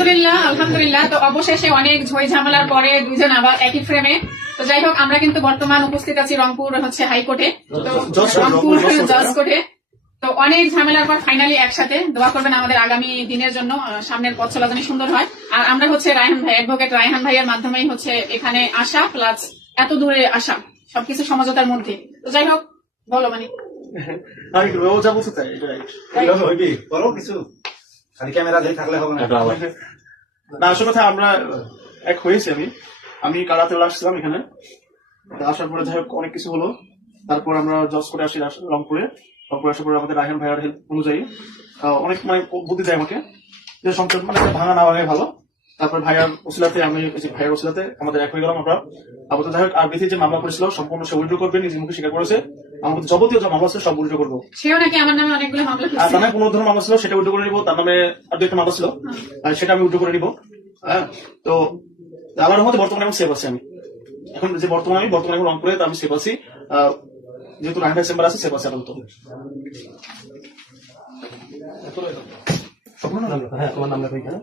আলহামদুলিল্লাহ আলহামদুলিল্লাহ। তো অবশেষে অনেক ঝই ঝামেলার পরে দুজন আবার একই ফ্রেমে। তো যাই হোক, আমরা কিন্তু বর্তমান উপস্থিত আছি রংপুর হচ্ছে হাইকোর্টে, তো রংপুর জজ কোর্টে। তো অনেক ঝামেলার পর ফাইনালি একসাথে। দোয়া করবেন আমাদের আগামী দিনের জন্য, সামনের পথ চলা যেন সুন্দর হয়। আর আমরা হচ্ছে রায়হান ভাই, অ্যাডভোকেট রায়হান ভাইয়ের মাধ্যমেই হচ্ছে এখানে আসা, প্লাস এত দূরে আসা, সবকিছু সমঝোতার মধ্যে। তো যাই হোক, বলো মানে ও যা বলছে তাই, এটা রাইট। হইবি করো কিছু, খালি ক্যামেরা দিয়ে থাকলে হবে না। না, আসল কথা আমরা এক হয়েছি। আমি কারাতে আসছিলাম এখানে, আসার পরে যাই হোক অনেক কিছু হলো। তারপর আমরা জজ করে আসি রংপুরে আসার পরে আমাদের রায়হান ভাইয়ার হেল্প অনুযায়ী অনেক মানে বুদ্ধি দেয় আমাকে যে সংসার মানে ভাঙা না ভাঙাই ভালো। তারপর ভাইয়ার ওসিলাতে আমাদের এক হয়ে গেলাম আমরা। আপাতত যাই হোক, আর বিধি যে মামলা করেছিল সম্পূর্ণ সে উল্টো করবে, নিজের মুখে স্বীকার করেছে। আমাদের যাবতীয় যে মামলা ছিল সব উল্টো করবো। সেও নাকি আমার নামে অনেকগুলো মামলা আর তার নামে 15 ধরনের মামলা ছিল, সেটা উল্টো করে নিবো। তার নামে আর 2 একটা মামলা ছিল, সেটা আমি উল্টো করে নিবো। হ্যাঁ, তো আল্লাহর মধ্যে বর্তমানে আমি সেভ আছি। আমি এখন যে বর্তমানে রংপুরে, তো আমি সেভ আছি। যেহেতু রায়হান ভাই চেম্বার আছে, সেভ আছে আপাতত। হ্যাঁ, তোমার নাম লেখা এখানে।